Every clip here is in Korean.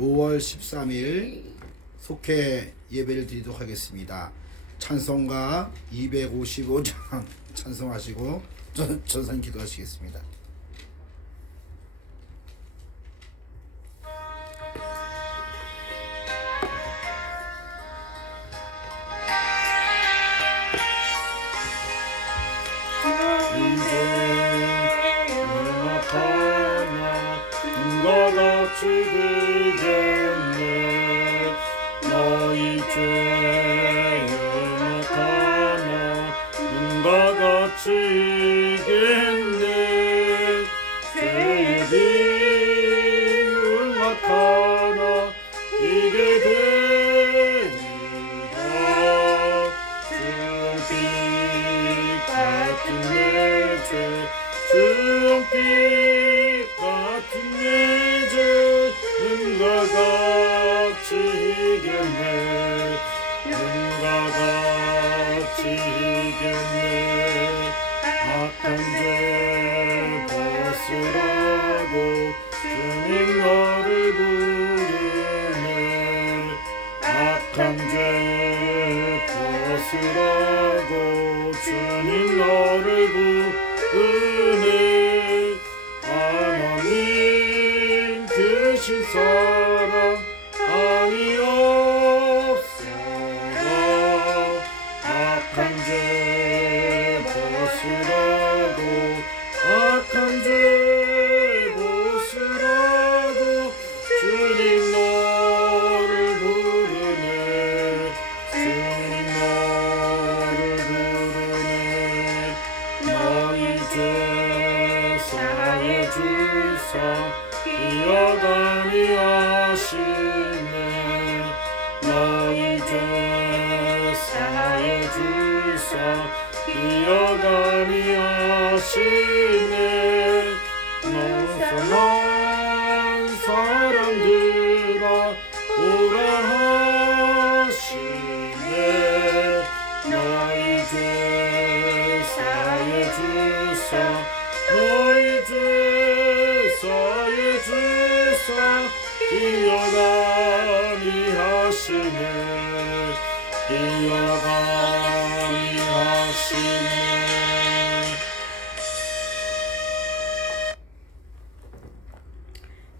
5월 13일 속회 예배를 드리도록 하겠습니다. 찬송가 255장 찬송하시고 전, 전산 기도하시겠습니다. 벗으라고 주님 너를 부르네. 하나님 크신 사 너희 죄 사해 주사 기어가니 하시네 너선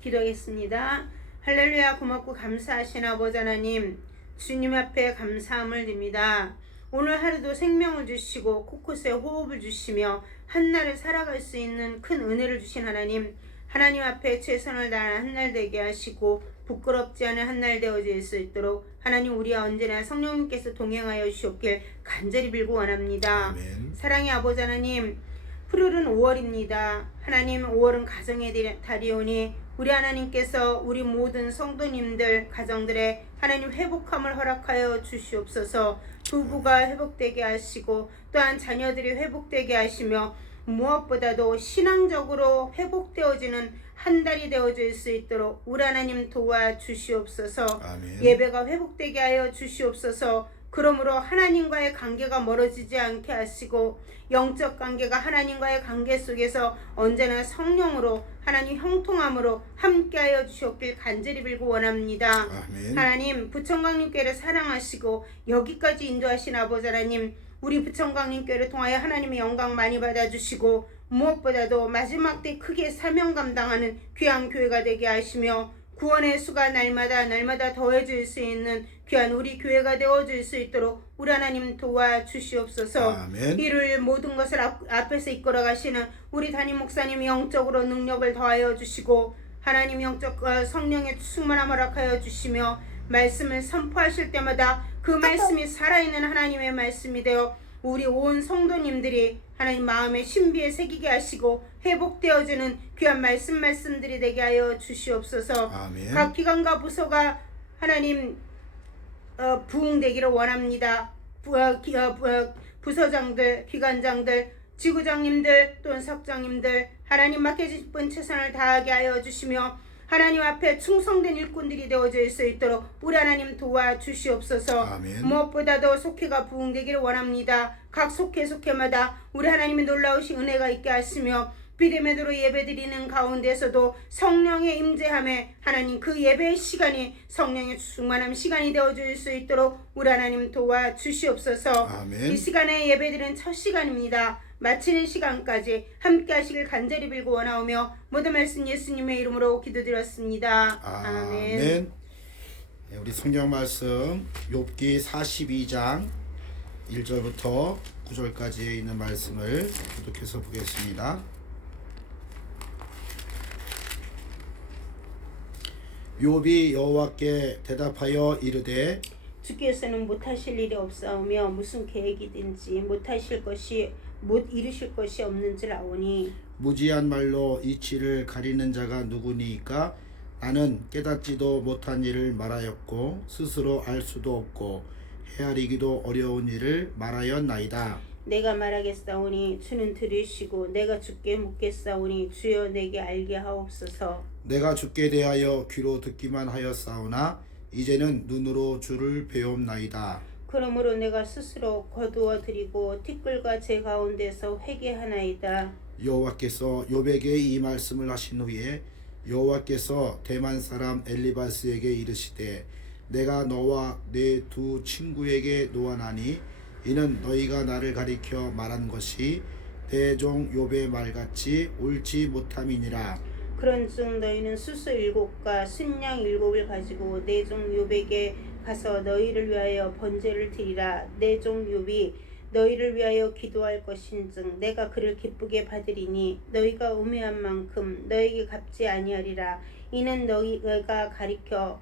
기도하겠습니다. 할렐루야 고맙고 감사하신 아버지 하나님 주님 앞에 감사함을 드립니다. 오늘 하루도 생명을 주시고 코코스에 호흡을 주시며 한날을 살아갈 수 있는 큰 은혜를 주신 하나님 하나님 앞에 최선을 다하는 한날 되게 하시고 부끄럽지 않은 한날 되어질 수 있도록 하나님 우리와 언제나 성령님께서 동행하여 주시옵길 간절히 빌고 원합니다. 아멘. 사랑의 아버지 하나님 푸르른 5월입니다. 하나님 5월은 가정의 달- 달이오니 우리 하나님께서 우리 모든 성도님들 가정들의 하나님 회복함을 허락하여 주시옵소서 부부가 회복되게 하시고 또한 자녀들이 회복되게 하시며 무엇보다도 신앙적으로 회복되어지는 한 달이 되어질 수 있도록 우리 하나님 도와 주시옵소서 아멘. 예배가 회복되게 하여 주시옵소서. 그러므로 하나님과의 관계가 멀어지지 않게 하시고 영적 관계가 하나님과의 관계 속에서 언제나 성령으로 하나님 형통함으로 함께하여 주셨길 간절히 빌고 원합니다. 아멘. 하나님 부천강림교회를 사랑하시고 여기까지 인도하신 아버지 하나님 우리 부천강림교회를 통하여 하나님의 영광 많이 받아주시고 무엇보다도 마지막 때 크게 사명 감당하는 귀한 교회가 되게 하시며 구원의 수가 날마다 날마다 더해질 수 있는 귀한 우리 교회가 되어질 수 있도록 우리 하나님 도와주시옵소서 아멘. 이를 모든 것을 앞, 앞에서 이끌어 가시는 우리 담임 목사님 영적으로 능력을 더하여 주시고 하나님 영적 어, 성령의 충만함을 허락하여 주시며 말씀을 선포하실 때마다 그 말씀이 살아있는 하나님의 말씀이 되어 우리 온 성도님들이 하나님 마음의 신비에 새기게 하시고 회복되어지는 귀한 말씀 말씀들이 되게 하여 주시옵소서 아멘. 각 기관과 부서가 하나님 어, 부흥되기를 원합니다. 부, 어, 기, 어, 부, 어, 부서장들, 기관장들, 지구장님들 또는 석장님들 하나님 맡겨주신 분 최선을 다하게 하여 주시며 하나님 앞에 충성된 일꾼들이 되어질 수 있도록 우리 하나님 도와주시옵소서 아멘. 무엇보다도 속회가 부흥되기를 원합니다. 각 속회 속회마다 우리 하나님의 놀라우신 은혜가 있게 하시며 비대면으로 예배드리는 가운데서도 성령의 임재함에 하나님 그 예배의 시간이 성령의 충만한 시간이 되어줄 수 있도록 우리 하나님 도와 주시옵소서. 아멘. 이 시간에 예배드리는 첫 시간입니다. 마치는 시간까지 함께 하시길 간절히 빌고 원하오며 모든 말씀 예수님의 이름으로 기도드렸습니다. 아멘. 아멘. 네, 우리 성경 말씀 욥기 42장 1절부터 9절까지에 있는 말씀을 교독해서 보겠습니다. 욥이 여호와께 대답하여 이르되 주께서는 못하실 일이 없사오며 무슨 계획이든지 못하실 것이 못 이루실 것이 없는 줄 아오니 무지한 말로 이치를 가리는 자가 누구니까 나는 깨닫지도 못한 일을 말하였고 스스로 알 수도 없고 헤아리기도 어려운 일을 말하였나이다. 내가 말하겠사오니 주는 들으시고 내가 주께 묻겠사오니 주여 내게 알게 하옵소서 내가 주께 대하여 귀로 듣기만 하였사오나 이제는 눈으로 주를 배움나이다. 그러므로 내가 스스로 거두어 드리고 티끌과 제 가운데서 회개하나이다. 여호와께서 요백에 이 말씀을 하신 후에 여호와께서 대만 사람 엘리바스에게 이르시되 내가 너와 내 두 친구에게 노하나니 이는 너희가 나를 가리켜 말한 것이 대종 욥의 말같이 옳지 못함이니라. 그런즉 너희는 수수 일곱과 순양 일곱을 가지고 내종 욥에게 가서 너희를 위하여 번제를 드리라. 내 종 욥이 너희를 위하여 기도할 것인즉 내가 그를 기쁘게 받으리니 너희가 우매한 만큼 너희에게 갚지 아니하리라. 이는 너희가 가리켜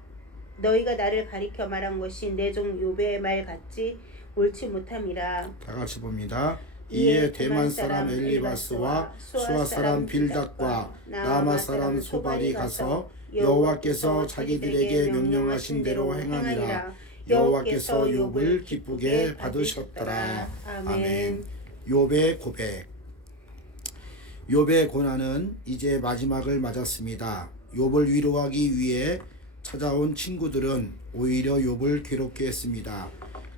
너희가 나를 가리켜 말한 것이 내 종 욥의 말 같지 옳지 못함이라. 다 같이 봅니다. 이에 대만 사람 엘리바스와 수아 사람 빌닷과 나마 사람 소발이 가서 여호와께서 자기들에게 명령하신 대로 행하니라 여호와께서 욥을 기쁘게 받으셨더라. 아멘. 욥의 고백. 욥의 고난은 이제 마지막을 맞았습니다. 욥을 위로하기 위해 찾아온 친구들은 오히려 욥을 괴롭게 했습니다.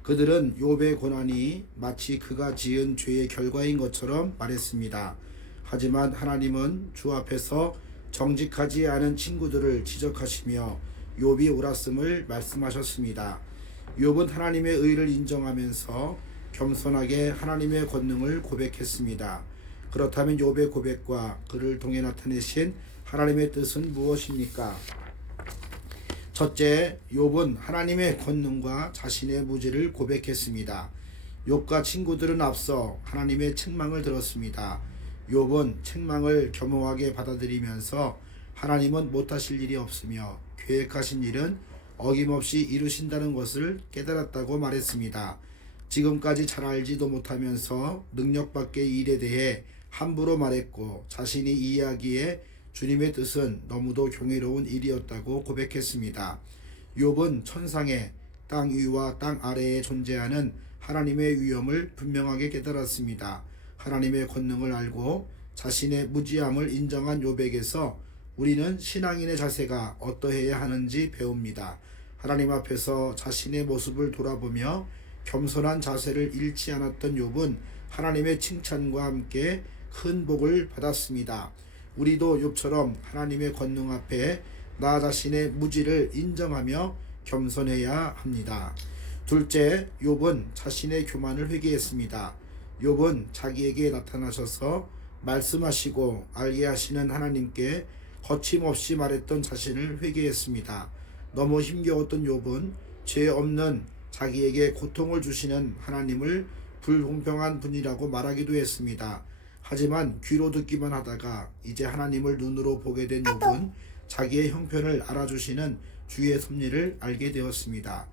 그들은 욥의 고난이 마치 그가 지은 죄의 결과인 것처럼 말했습니다. 하지만 하나님은 주 앞에서 정직하지 않은 친구들을 지적하시며 욥이 옳았음을 말씀하셨습니다. 욥은 하나님의 의를 인정하면서 겸손하게 하나님의 권능을 고백했습니다. 그렇다면 욥의 고백과 그를 통해 나타내신 하나님의 뜻은 무엇입니까? 첫째, 욥은 하나님의 권능과 자신의 무지를 고백했습니다. 욥과 친구들은 앞서 하나님의 책망을 들었습니다. 욥은 책망을 겸허하게 받아들이면서 하나님은 못하실 일이 없으며 계획하신 일은 어김없이 이루신다는 것을 깨달았다고 말했습니다. 지금까지 잘 알지도 못하면서 능력 밖의 일에 대해 함부로 말했고 자신이 이해하기에 주님의 뜻은 너무도 경이로운 일이었다고 고백했습니다. 욥은 천상의 땅 위와 땅 아래에 존재하는 하나님의 위엄을 분명하게 깨달았습니다. 하나님의 권능을 알고 자신의 무지함을 인정한 욥에게서 우리는 신앙인의 자세가 어떠해야 하는지 배웁니다. 하나님 앞에서 자신의 모습을 돌아보며 겸손한 자세를 잃지 않았던 욥은 하나님의 칭찬과 함께 큰 복을 받았습니다. 우리도 욥처럼 하나님의 권능 앞에 나 자신의 무지를 인정하며 겸손해야 합니다. 둘째, 욥은 자신의 교만을 회개했습니다. 욥은 자기에게 나타나셔서 말씀하시고 알게 하시는 하나님께 거침없이 말했던 자신을 회개했습니다. 너무 힘겨웠던 욥은 죄 없는 자기에게 고통을 주시는 하나님을 불공평한 분이라고 말하기도 했습니다. 하지만 귀로 듣기만 하다가 이제 하나님을 눈으로 보게 된 욥은 자기의 형편을 알아주시는 주의 섭리를 알게 되었습니다.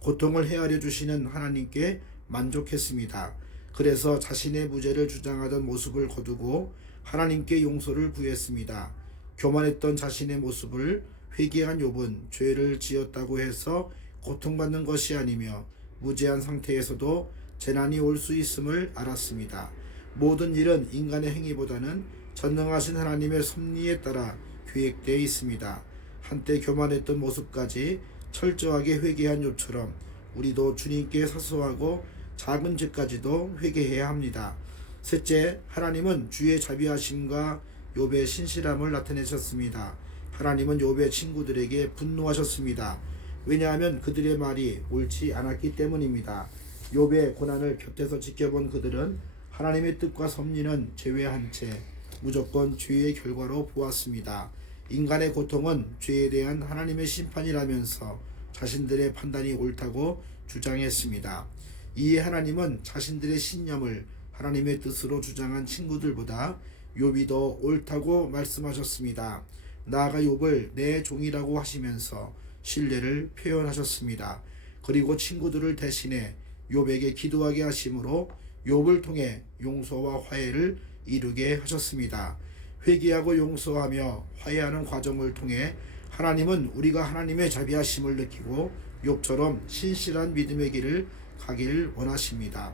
고통을 헤아려 주시는 하나님께 만족했습니다. 그래서 자신의 무죄를 주장하던 모습을 거두고 하나님께 용서를 구했습니다. 교만했던 자신의 모습을 회개한 욥은 죄를 지었다고 해서 고통받는 것이 아니며 무죄한 상태에서도 재난이 올 수 있음을 알았습니다. 모든 일은 인간의 행위보다는 전능하신 하나님의 섭리에 따라 계획되어 있습니다. 한때 교만했던 모습까지 철저하게 회개한 욥처럼 우리도 주님께 사소하고 작은 죄까지도 회개해야 합니다. 셋째, 하나님은 주의 자비하심과 욥의 신실함을 나타내셨습니다. 하나님은 욥의 친구들에게 분노하셨습니다. 왜냐하면 그들의 말이 옳지 않았기 때문입니다. 욥의 고난을 곁에서 지켜본 그들은 하나님의 뜻과 섭리는 제외한 채 무조건 죄의 결과로 보았습니다. 인간의 고통은 죄에 대한 하나님의 심판이라면서 자신들의 판단이 옳다고 주장했습니다. 이에 하나님은 자신들의 신념을 하나님의 뜻으로 주장한 친구들보다 욥이 더 옳다고 말씀하셨습니다. 나아가 욥을 내 종이라고 하시면서 신뢰를 표현하셨습니다. 그리고 친구들을 대신해 욥에게 기도하게 하심으로 욥을 통해 용서와 화해를 이루게 하셨습니다. 회개하고 용서하며 화해하는 과정을 통해 하나님은 우리가 하나님의 자비하심을 느끼고 욥처럼 신실한 믿음의 길을 가길 원하십니다.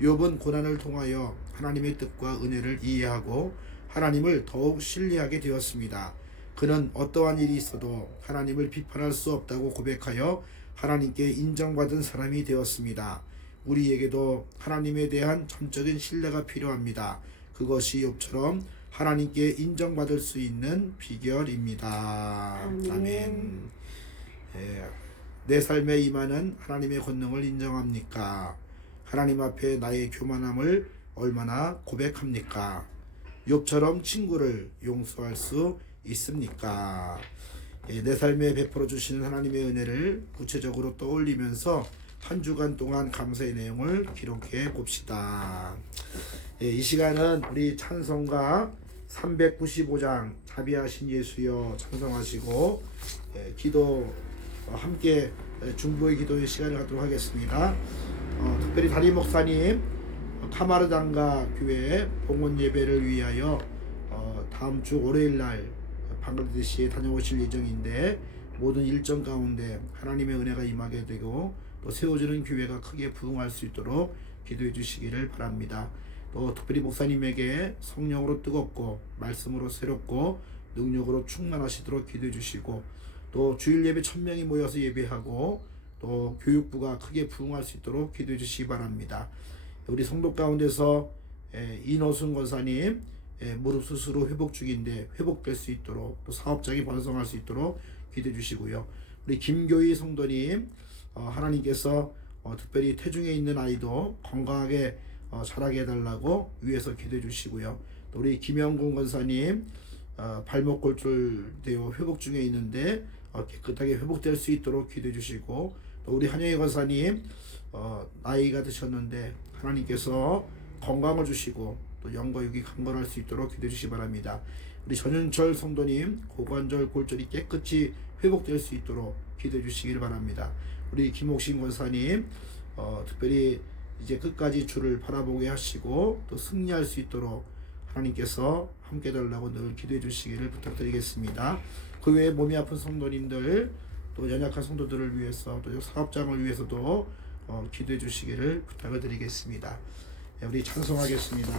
욥은 고난을 통하여 하나님의 뜻과 은혜를 이해하고 하나님을 더욱 신뢰하게 되었습니다. 그는 어떠한 일이 있어도 하나님을 비판할 수 없다고 고백하여 하나님께 인정받은 사람이 되었습니다. 우리에게도 하나님에 대한 전적인 신뢰가 필요합니다. 그것이 욥처럼 하나님께 인정받을 수 있는 비결입니다. 아멘. 아멘. 예, 내 삶의 이만은 하나님의 권능을 인정합니까? 하나님 앞에 나의 교만함을 얼마나 고백합니까? 욥처럼 친구를 용서할 수 있습니까? 예, 내 삶에 베풀어 주시는 하나님의 은혜를 구체적으로 떠올리면서 한 주간 동안 감사의 내용을 기록해 봅시다. 예, 이 시간은 우리 찬송가 395장 자비하신 예수여 찬송하시고 예, 기도 어, 함께 예, 중보의 기도의 시간을 갖도록 하겠습니다. 어, 특별히 다리 목사님 어, 카마르당가 교회 봉헌 예배를 위하여 어, 다음 주 월요일 날 방글라데시에 다녀오실 예정인데 모든 일정 가운데 하나님의 은혜가 임하게 되고 또 세워지는 교회가 크게 부흥할 수 있도록 기도해 주시기를 바랍니다. 또 특별히 목사님에게 성령으로 뜨겁고 말씀으로 새롭고 능력으로 충만하시도록 기도해 주시고 또 주일 예배 천 명이 모여서 예배하고 또 교육부가 크게 부흥할 수 있도록 기도해 주시기 바랍니다. 우리 성도 가운데서 에, 이노순 권사님 에, 무릎 수술 후 회복 중인데 회복될 수 있도록 또 사업장이 번성할 수 있도록 기도해 주시고요. 우리 김교희 성도님 어, 하나님께서 어, 특별히 태중에 있는 아이도 건강하게 어, 자라게 해달라고 위에서 기도해 주시고요. 또 우리 김영gun 권사님 어, 발목 골절 되어 회복 중에 있는데 어, 깨끗하게 회복될 수 있도록 기도해 주시고 또 우리 한영희 권사님 어, 나이가 드셨는데 하나님께서 건강을 주시고 또 영과 육이 강건할 수 있도록 기도해 주시기 바랍니다. 우리 전윤철 성도님 고관절 골절이 깨끗이 회복될 수 있도록 기도해 주시기를 바랍니다. 우리 김옥신 권사님 어, 특별히 이제 끝까지 주를 바라보게 하시고 또 승리할 수 있도록 하나님께서 함께 달라고 늘 기도해 주시기를 부탁드리겠습니다. 그 외에 몸이 아픈 성도님들 또 연약한 성도들을 위해서 또 사업장을 위해서도 어, 기도해 주시기를 부탁을 드리겠습니다. 네, 우리 찬송하겠습니다.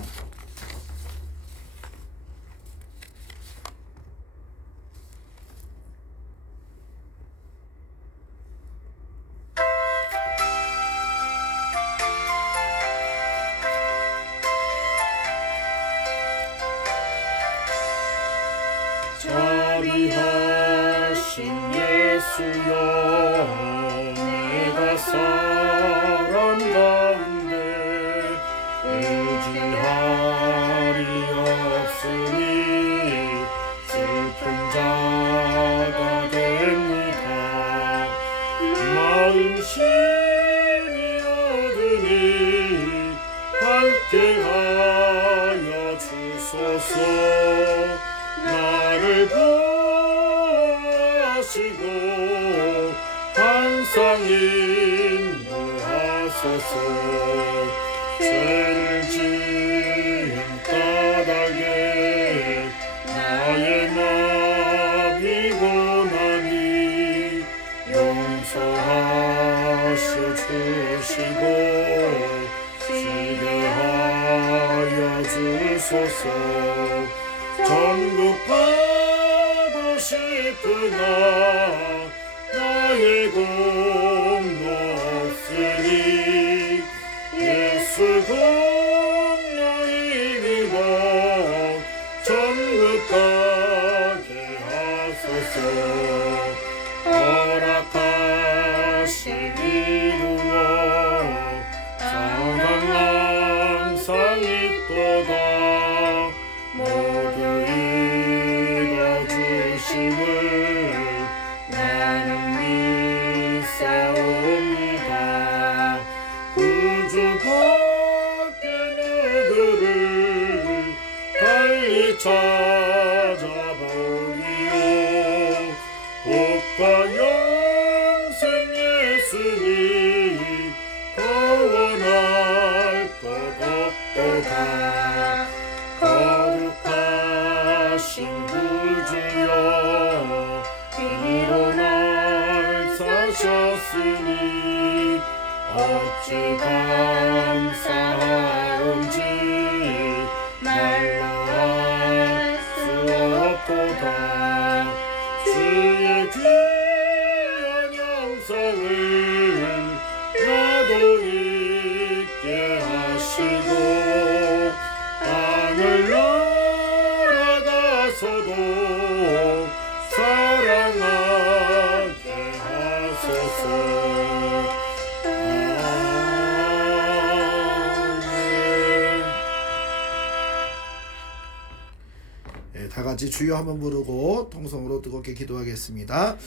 같이 주여 한번 부르고 통성으로 뜨겁게 기도하겠습니다.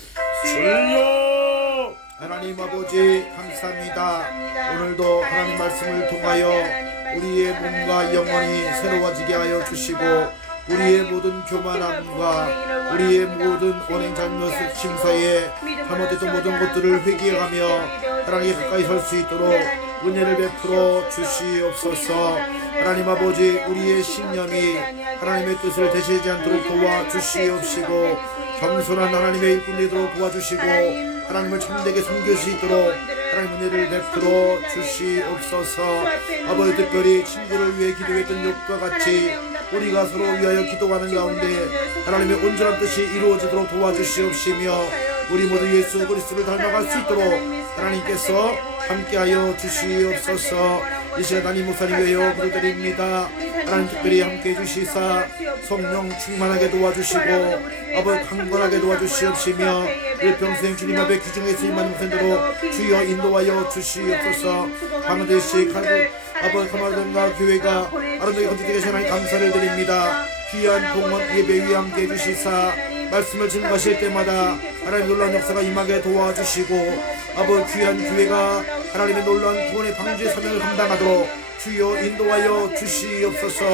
주여! 하나님 아버지 감사합니다. 오늘도 하나님 말씀을 통하여 우리의 몸과 영혼이 새로워지게 하여 주시고 우리의 모든 교만함과 우리의 모든 언행 잘못 심사에 잘못했던 모든 것들을 회개하며 하나님 가까이 설 수 있도록 은혜를 베풀어 주시옵소서. 하나님 아버지 우리의 신념이 하나님의 뜻을 대신하지 않도록 도와주시옵시고 겸손한 하나님의 일꾼 되도록 도와주시고 하나님을 참되게 섬길 수 있도록 하나님 은혜를 베풀어 주시옵소서. 아버지 특별히 친구를 위해 기도했던 욕과 같이 우리가 서로 위하여 기도하는 가운데 하나님의 온전한 뜻이 이루어지도록 도와주시옵시며 우리 모두 예수 그리스도를 닮아갈 수 있도록 하나님께서 함께하여 주시옵소서. 이 시간 담임 목사님 외여 부르드립니다. 하나님 특별히 함께해 주시사 성령 충만하게 도와주시고 아버지 강건하게 도와주시옵시며 일평생 주님 앞에 귀중에 쓰임만 목사님대로 주여 인도하여 주시옵소서. 방대시 칼국 아버지 가마든가 교회가 아름다게 건축되게 하신 하나님 감사를 드립니다. 귀한 봉헌 예배 위에 함께해 주시사 말씀을 증거하실 때마다 하나님 놀라운 역사가 임하게 도와주시고 아버지 귀한 교회가 하나님의 놀라운 구원의 방주의 사명을 감당하도록 주여 인도하여 주시옵소서.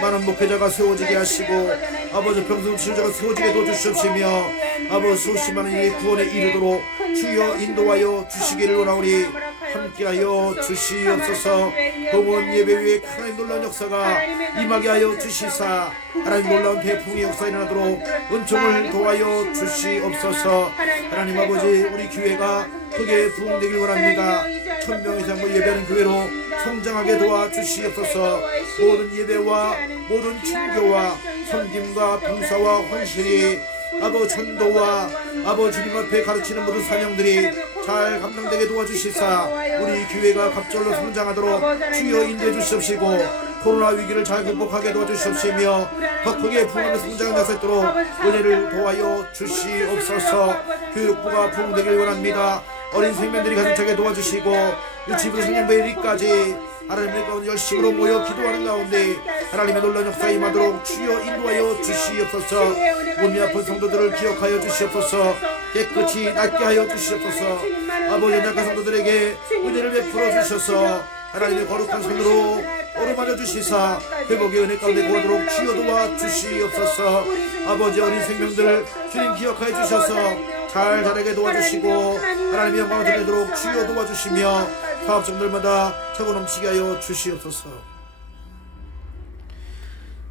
많은 목회자가 세워지게 하시고 아버지 평생 지도자가 세워지게 도와주시옵시며 아버지 수없이 많은 이 구원에 이르도록 주여 인도하여 주시기를 원하오니 함께하여 주시옵소서. 동원 예배 위에 하나님 놀라운 역사가 임하게 하여 주시사. 하나님 놀라운 대풍의 역사 일어나도록 은총을 도하여 주시옵소서. 하나님 아버지 우리 교회가 크게 부흥되길 원합니다. 천명 이상 뭐 예배하는 교회로 성장하게 도와주시옵소서. 모든 예배와 모든 충교와 섬김과 봉사와 헌신이 아버 전도와 아버 주님 앞에 가르치는 모든 사명들이 잘 감당되게 도와주시사 우리 교회가 갑절로 성장하도록 주여 인도해 주시옵시고 코로나 위기를 잘 극복하게 도와주시옵시며 더 크게 부흥하며 성장하며 서 있도록 은혜를 도와여 주시옵소서. 교육부가 부흥되길 원합니다 어린 생명들이 가슴차게 도와주시고 일치부 생명부의 일까지 하나님의 가운데 열심으로 모여 기도하는 가운데 하나님의 놀라운 역사 임하도록 주여 인도하여 주시옵소서. 몸이 아픈 성도들을 기억하여 주시옵소서. 깨끗이 낫게 하여 주시옵소서. 아버지 낙한 성도들에게 은혜를 베풀어 주셔서 하나님의 거룩한 손으로 오르마려 주시사 회복의 은혜 가운데 구하도록 주여 도와 주시옵소서. 아버지 어린 생명들 주님 기억하여 주셔서 잘 자라게 도와주시고 하나님의 영광을 드리도록 주여 도와주시며 사업장들마다 차고 넘치게 하여 주시옵소서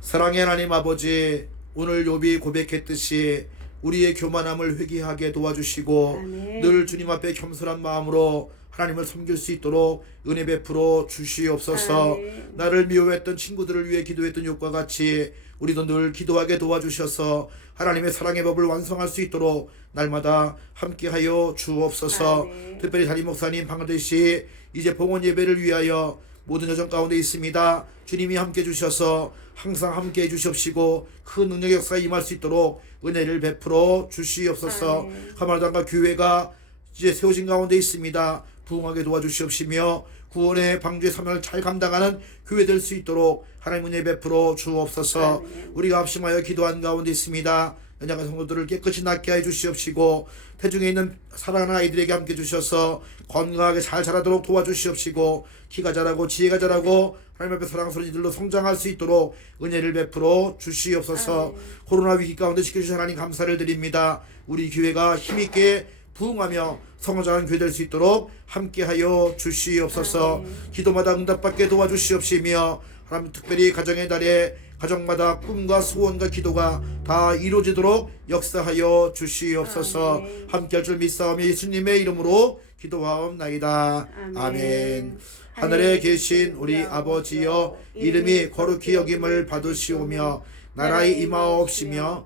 사랑의 하나님 아버지 오늘 욥이 고백했듯이 우리의 교만함을 회개하게 도와주시고 아멘. 늘 주님 앞에 겸손한 마음으로 하나님을 섬길 수 있도록 은혜 베풀어 주시옵소서 아멘. 나를 미워했던 친구들을 위해 기도했던 욕과 같이 우리도 늘 기도하게 도와주셔서 하나님의 사랑의 법을 완성할 수 있도록 날마다 함께하여 주옵소서 아멘. 특별히 담임 목사님 방글대시 이제 봉헌 예배를 위하여 모든 여정 가운데 있습니다. 주님이 함께 주셔서 항상 함께 해 주시옵시고 큰 능력의 역사에 임할 수 있도록 은혜를 베풀어 주시옵소서 아멘. 가마르단과 교회가 이제 세워진 가운데 있습니다. 부흥하게 도와주시옵시며 구원의 방주의 사명을 잘 감당하는 교회 될 수 있도록 하나님 은혜 베풀어 주옵소서 우리가 합심하여 기도한 가운데 있습니다. 연약한 성도들을 깨끗이 낫게 해 주시옵시고 태중에 있는 사랑하는 아이들에게 함께 주셔서 건강하게 잘 자라도록 도와주시옵시고 키가 자라고 지혜가 자라고 하나님 앞에 사랑스러운 이들로 성장할 수 있도록 은혜를 베풀어 주시옵소서. 코로나 위기 가운데 지켜주신 하나님 감사를 드립니다. 우리 교회가 힘있게 부흥하며 성장한 교회 될 수 있도록 함께하여 주시옵소서. 기도마다 응답받게 도와주시옵시며 하나님 특별히 가정의 달에 가정마다 꿈과 소원과 기도가 다 이루어지도록 역사하여 주시옵소서. 아멘. 함께할 줄 믿사오며 예수님의 이름으로 기도하옵나이다. 아멘. 아멘. 하늘에 계신 우리 아버지여 이름이 거룩히 여김을 받으시오며 나라의 임하옵시며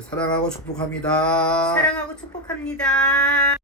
사랑하고 축복합니다 사랑하고 축복합니다.